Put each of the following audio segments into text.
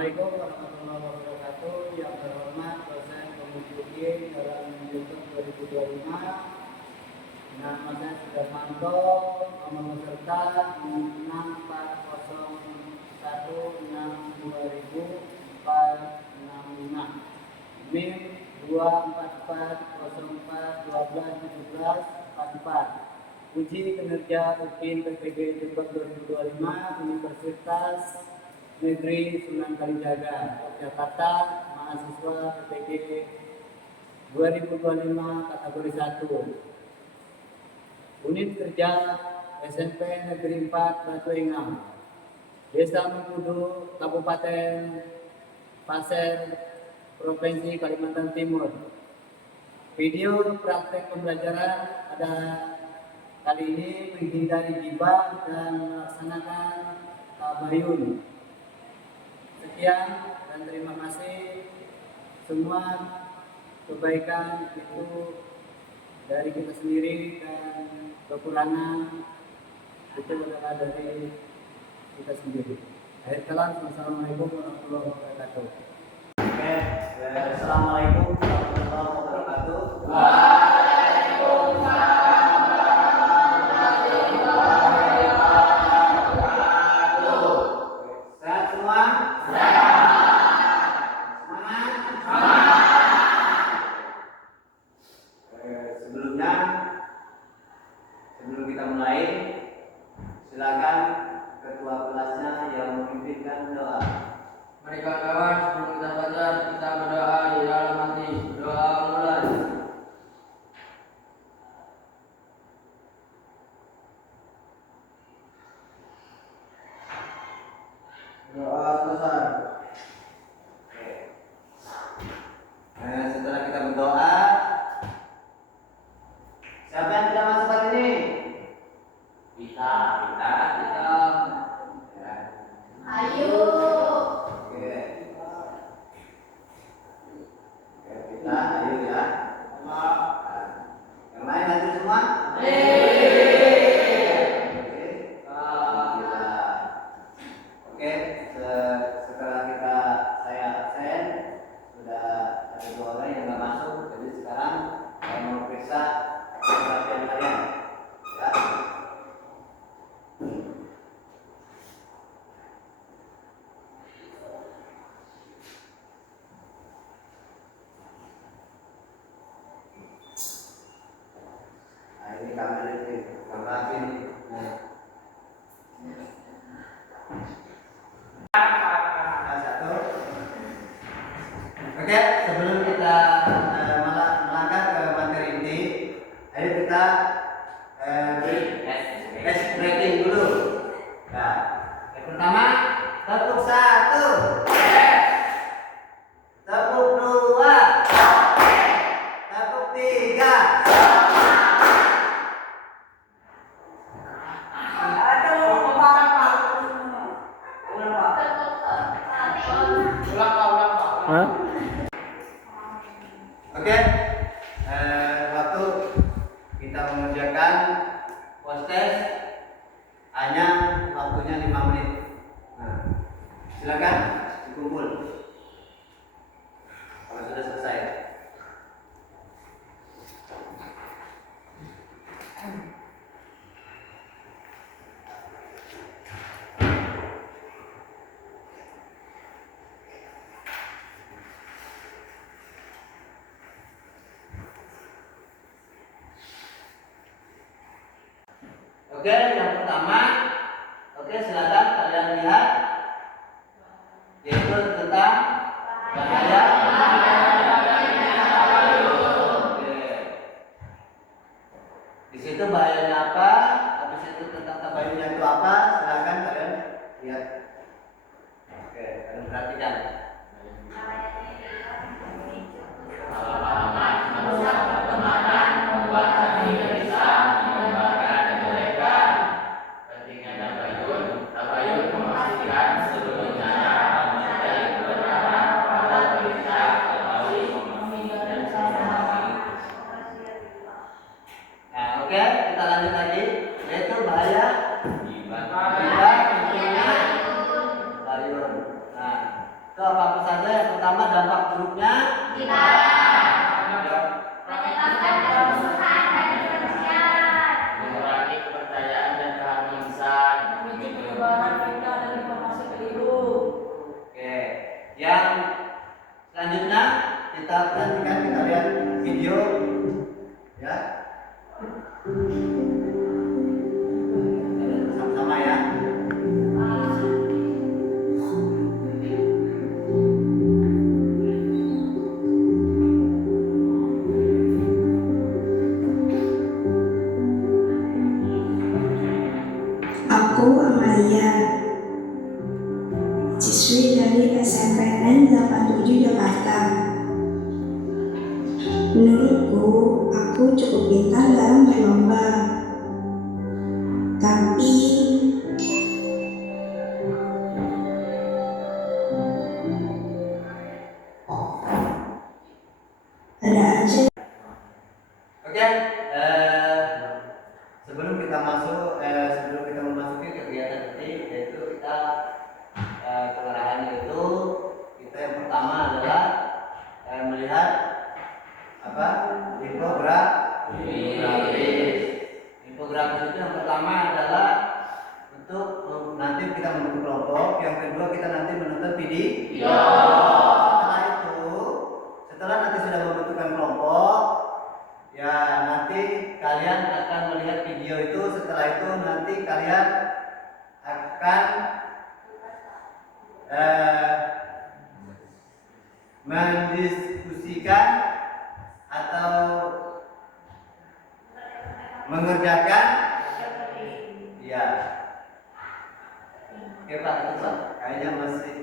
Assalamualaikum warahmatullahi wabarakatuh. Yang terhormat dosen Pembimbing dalam YouTube 2025. Nama saya Sudarmanto, nomor peserta 6401620465. NIM 24404121744. Uji kinerja UPIN PPG Jember 2025 Universitas Negeri Sunan Kalijaga, Yogyakarta, mahasiswa PPG 2025 kategori 1. Unit kerja SMP Negeri 4 Batu Ingang, Desa Mengkudu, Kabupaten Pasir, Provinsi Kalimantan Timur. Video praktek pembelajaran pada kali ini menghindari gibah dan melaksanakan tabayun. Sekian dan terima kasih. Semua kebaikan itu dari kita sendiri dan kekurangan itu adalah dari kita sendiri. Akhir kalam, wassalamualaikum warahmatullahi wabarakatuh. Oke, assalamualaikum warahmatullahi wabarakatuh. Sehat semua? Sebelum kita mulai, silakan ketua kelasnya yang memimpinkan doa. Mari kawan-kawan, sebelum kita belajar, kita berdoa di dalam hati. Doa mulai. Doa selesai. Setelah kita berdoa, siapa yang tidak masuk hari ini? Kita. Ya. Ayo. Oke. Oke, kita ayo ya. Nah, yang lain hadir semua? Oke. Alhamdulillah. Oke, setelah saya absen, sudah ada 2 orang yang nggak masuk. Jadi sekarang saya mau periksa perhatian kalian. Ya. Nah, ini kamera ini, kamera ini. Nah. Satu. Oke, sebelum kita melangkah ke materi inti, ayo kita tes breaking dulu. Nah, yang pertama, tepuk 1, tepuk 2, tepuk 3. Oke, waktu kita mengerjakan post test hanya waktunya 5 menit. Nah, silakan dikumpul kalau sudah selesai. Oke, yang pertama, silakan kalian lihat, yaitu tentang bahaya. Oke. Di situ bahayanya apa? Habis itu tentang tabayunnya itu apa? Silakan kalian lihat. Oke, kalian perhatikan. Nah, oke, kita lanjut lagi, yaitu bahaya gibah, tabayun. Nah, Itu apa saja? Yang pertama dampak buruknya menyebabkan kerusuhan dan kebencian, mengurangi kepercayaan dan keharmonisan, memicu penyebaran fitnah dan informasi keliru. Oke. Yang selanjutnya kita perhatikan, kita lihat video ya. Sama-sama ya. Aku Amalia, siswi dari SMPN 87 Jakarta. Menurutku, aku cukup pintar dalam berlomba. Tapi, ada aja. Oke, sebelum kita memasuki kegiatan ini, yaitu kita pengarahannya itu kita yang pertama adalah melihat apa infografis itu yang pertama adalah untuk nanti kita membentuk kelompok, yang kedua kita nanti menonton video. Setelah nanti sudah membentukkan kelompok, ya nanti kalian akan melihat video itu. Setelah itu nanti kalian akan mendiskusikan atau mengerjakan. Ya. Oke Pak, itu Pak. Kayaknya masih.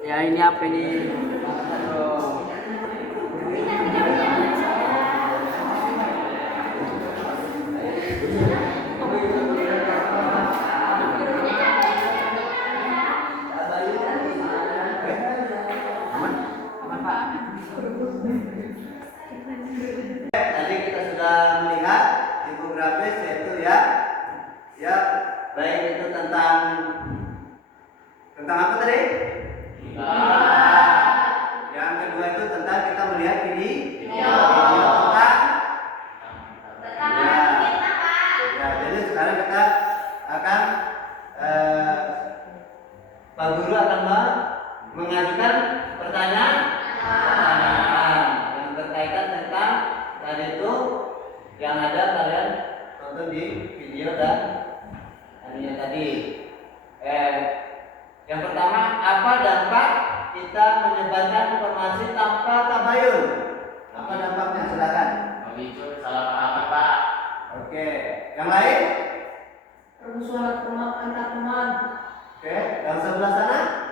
Ya ini apa ini? Tadi kita sudah melihat infografis, yaitu ya baik itu tentang apa tadi? Yang kedua itu tentang kita melihat video tentang ya, jadi sekarang kita akan Pak Guru akan mengajukan pertanyaan yang berkaitan tentang tadi itu yang ada kalian tonton di video dan anunya tadi. Yang pertama, apa dampak kita menyebarkan informasi tanpa tabayun? Apa dampaknya? Silakan. Memicu kesalahpahaman, Pak. Oke, yang lain? Permusuhan antar teman, Oke, yang sebelah sana?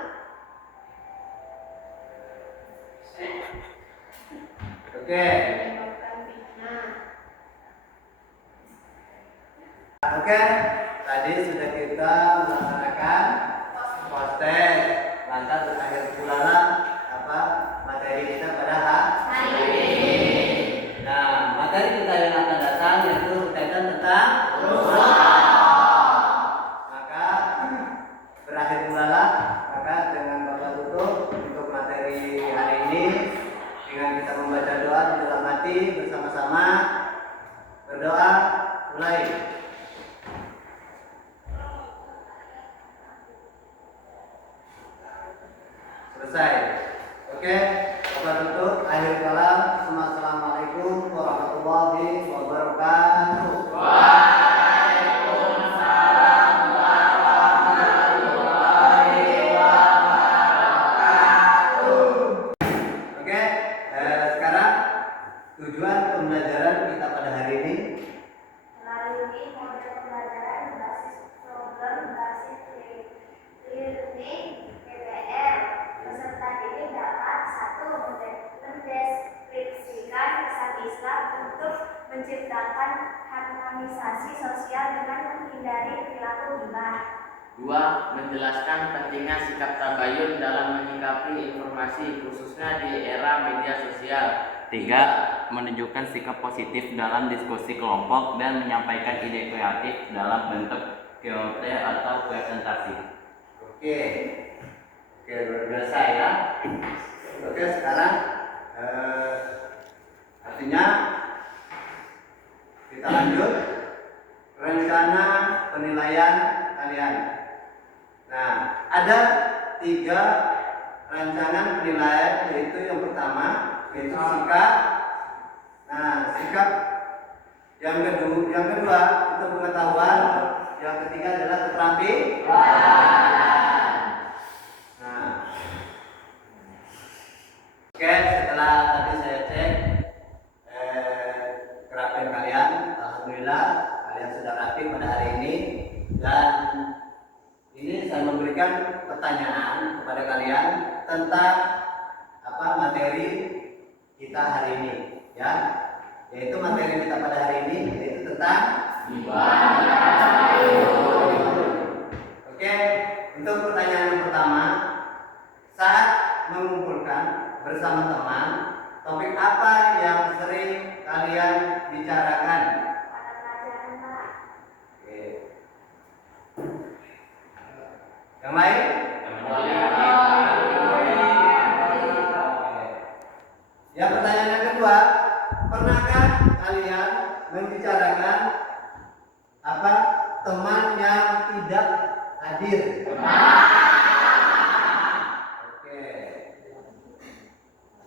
Oke. Oke, tadi sudah kita melaksanakan proses, lantas berakhir pula lah apa materi kita pada hari ini. Nah, materi kita yang akan datang yaitu berkaitan tentang maka berakhir pula lah maka dengan Bapak tutup untuk materi hari ini dengan kita membaca doa di dalam hati bersama-sama. Berdoa, mulai. Selesai. Oke, Bapak tutup. Akhir kalam. Assalamualaikum warahmatullahi wabarakatuh. Waalaikumsalam warahmatullahi wabarakatuh. Oke, sekarang tujuan pembelajaran kita pada hari ini. melalui model pembelajaran berbasis program berbasis learning PBL. Peserta didik dapat 1. Mendeskripsikan pesan Islam untuk menciptakan harmonisasi sosial dengan menghindari perilaku ghibah. 2. Menjelaskan pentingnya sikap tabayun dalam menyikapi informasi khususnya di era media sosial. 3. menunjukkan sikap positif dalam diskusi kelompok dan menyampaikan ide kreatif dalam bentuk QOT atau presentasi. Oke, luar biasa ya. Oke, sekarang artinya kita lanjut rencana penilaian kalian. Nah, ada 3 rancangan penilaian, yaitu yang pertama yaitu sikap. Nah, sikap yang kedua itu pengetahuan, yang ketiga adalah keterampilan. Nah, oke, setelah tadi saya cek kerapian kalian, alhamdulillah kalian sudah rapi pada hari ini. Dan ini saya memberikan pertanyaan kepada kalian tentang materi kita hari ini, ya, yaitu materi kita pada hari ini yaitu tentang ibadah. Oke, untuk pertanyaan yang pertama, saat mengumpulkan bersama teman, topik apa yang sering kalian bicarakan? Oke. Yang lain? Ya, pertanyaan yang kedua, pernahkah kalian membicarakan teman yang tidak hadir? Oke.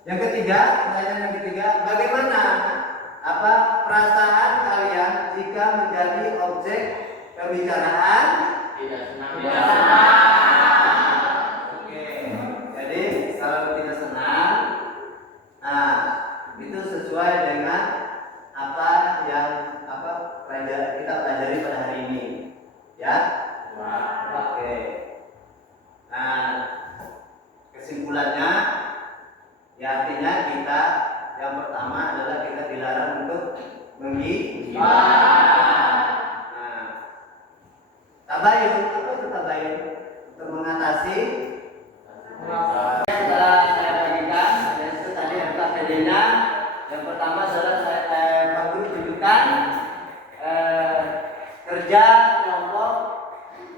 Yang ketiga, pertanyaan yang ketiga, bagaimana perasaan kalian jika menjadi objek pembicaraan? Tidak senang. Oke. Jadi kalau tidak senang, nah itu sesuai dengan apa yang kita pelajari pada hari ini, ya. Oke. Nah, kesimpulannya, ya artinya kita yang pertama adalah kita dilarang untuk menggibah. Nah, tabayun, apa itu tabayun? Untuk mengatasi. Setelah saya bagikan, itu tadi KPD-nya. Yang pertama adalah saya tunjukkan kerja kelompok.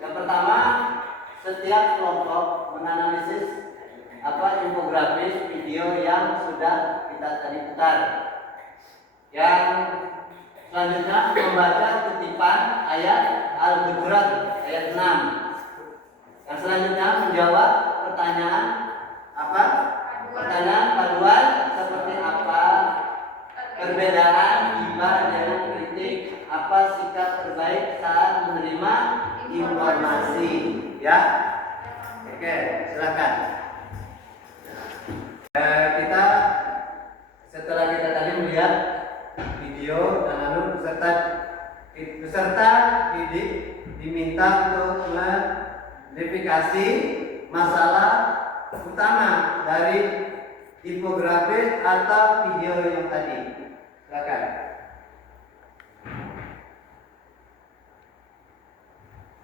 Yang pertama, setiap kelompok menganalisis infografis video yang sudah kita tadi putar. Yang selanjutnya membaca kutipan ayat Al-Hujurat ayat 6. Yang selanjutnya menjawab pertanyaan pertanyaan paduan seperti apa perbedaan hibah dengan kritik, apa sikap terbaik saat menerima informasi, ya. Oke, silakan. Kita setelah kita tadi melihat video dan lalu peserta didik diminta untuk mengidentifikasi masalah utama dari infografis atau video yang tadi. Silakan.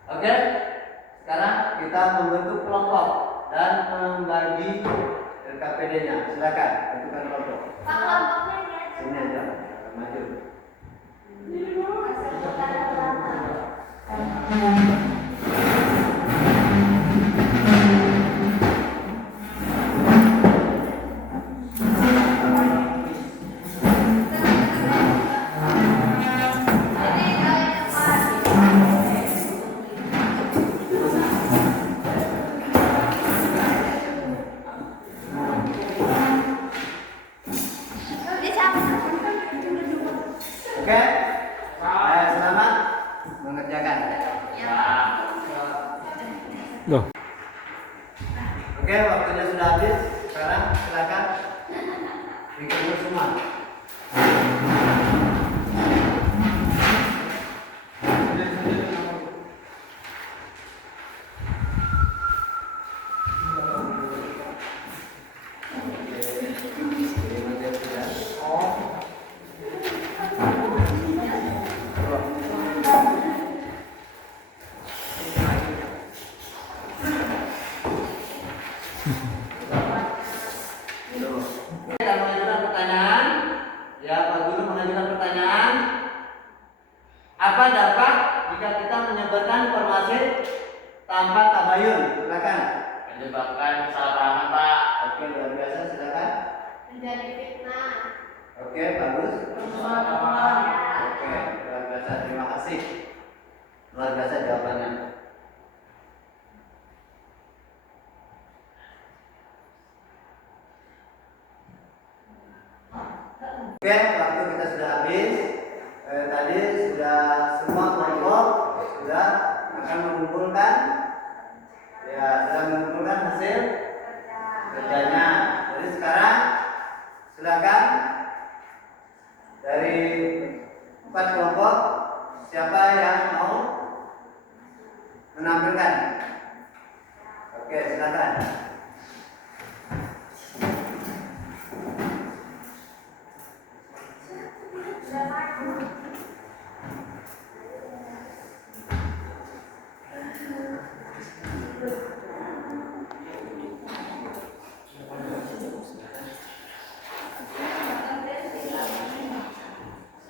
Oke, sekarang kita membentuk kelompok dan membagi KPD-nya. Silakan bentukkan kelompok. Pak, kelompoknya di atas. Sini aja, maju. Oke, selamat mengerjakan. Oke, waktunya sudah habis. Sekarang silakan bikin semua. Kita mengajukan pertanyaan. Apa dapat jika kita menyebarkan informasi tanpa tabayun? Silakan. Menyebabkan kesalahpahaman, Pak. Oke, luar biasa, silakan. Menjadi fitnah. Oke, bagus. Permusuhan teman. Oke, luar biasa. Terima kasih. Luar biasa jawabannya. Oke, waktu kita sudah habis. Tadi sudah semua kelompok sudah akan mengumpulkan hasil kerjanya. Jadi sekarang silakan dari 4 kelompok siapa yang mau menampilkan? Oke, silakan.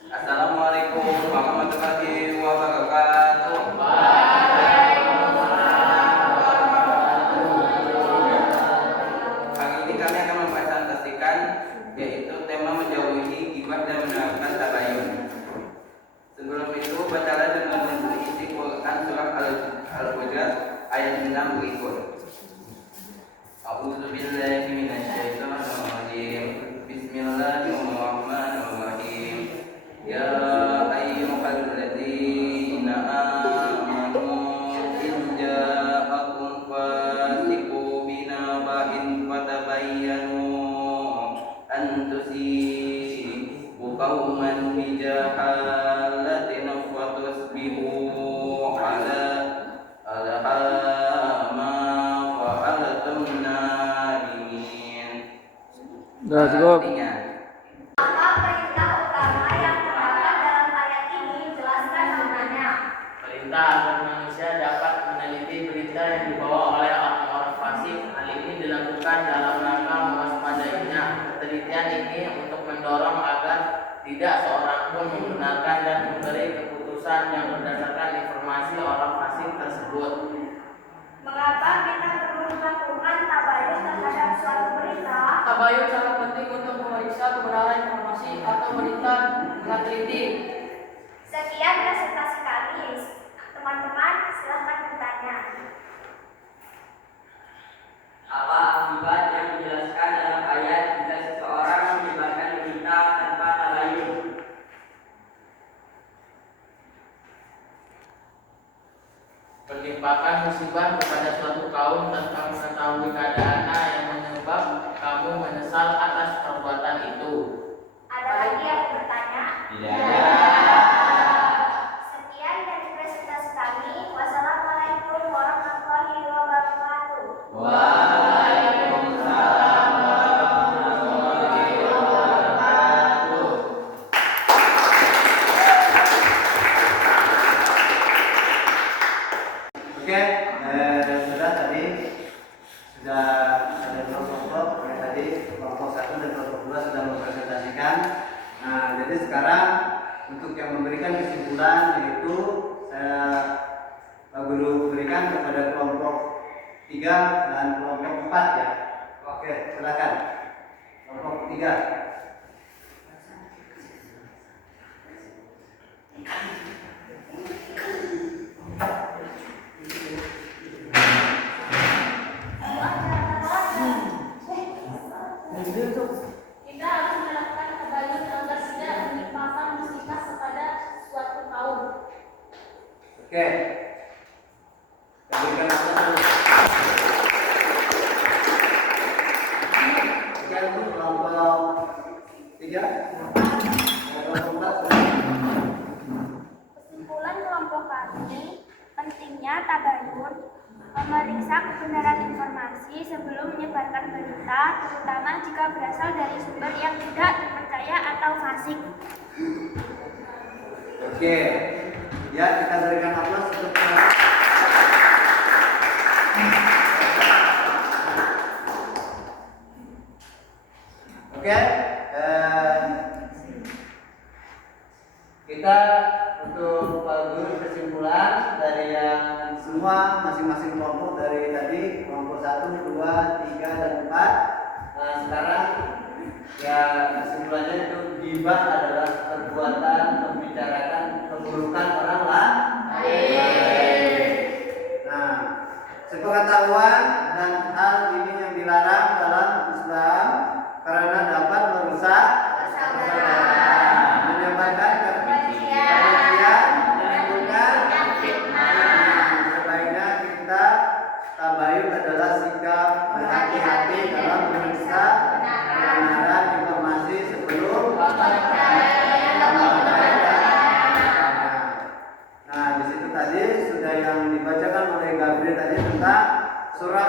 Assalamualaikum warahmatullahi wabarakatuh. Hari ini kami akan mempresentasikan yaitu tema menjauhi ghibah dan menerapkan tabayun. Sebelum itu bacalah dengan isi Quran surah Al-Hujurat ayat 6 berikut. A'udzubillahi minasyaitonirrajim. Bismillahirrahmanirrahim. Ya ayyuhalladzina amanu in ja'akum fasiqun binaba'in fatabayyanu an tusibu qauman bijahalatin fatusbihu ala ma fa'altum nadimin. Artinya, Apa perintah utama yang terdapat dalam ayat ini? Jelaskan maknanya. Perintah agar manusia dapat meneliti berita yang dibawa oleh orang-orang fasik. Hal ini dilakukan dalam rangka mewaspadainya. Penelitian ini untuk mendorong agar tidak seorang pun membenarkan dan memberi keputusan yang berdasarkan informasi orang fasik tersebut. Mengapa kita perlu melakukan tabayun terhadap suatu berita? Tabayun sangat penting untuk memeriksa kebenaran informasi atau berita dengan teliti. Sekian presentasi kami. Teman-teman, silahkan bertanya. Apa akibat yang dijelaskan dalam ayat jika seseorang menyebarkan berita tanpa tabayun? Menimpakan musibah kepada suatu kaum tanpa mengetahui keadaannya yang menyebab kamu menyesal atas perbuatan itu. Ada lagi yang bertanya? tidak ada. Sekian dari presentasi kami. Wassalamualaikum warahmatullahi wabarakatuh. Waalaikumsalam warahmatullahi wabarakatuh. Oke, sudah tadi sudah ada 2 kelompok. Tadi kelompok 1 dan kelompok 2 sudah mempresentasikan. Nah, jadi sekarang untuk yang memberikan kesimpulan yaitu saya Pak Guru berikan kepada kelompok 3 dan kelompok 4 ya. Oke, silakan. Kelompok 3. Kita harus melakukan tabayun agar tidak menimpakan musibah kepada suatu kaum. Oke. Berikan aplaus. Oke, untuk kelompok 3. Kelompok 4. Kesimpulan kelompok kami, pentingnya tabayun, memeriksa kebenaran informasi sebelum menyebarkan berita, terutama jika berasal dari sumber yang tidak terpercaya atau fasik. Oke. Ya, kita berikan aplaus untuk Oke. Kita untuk Pak Guru kesimpulan dari yang semua masing-masing kelompok dari tadi kelompok 1, 2, 3, dan 4. Nah, sekarang ya kesimpulannya itu ghibah adalah perbuatan membicarakan keburukan orang lain. Nah, sepengetahuan dan hal ini yang dilarang dalam Islam karena dapat merusak persaudaraan, menyebarkan kebencian, menimbulkan fitnah. Sebaiknya kita tabayun adalah sikap berhati-hati dalam memeriksa kebenaran informasi sebelum Nah, di situ tadi sudah yang dibacakan oleh Gabriel tadi tentang surah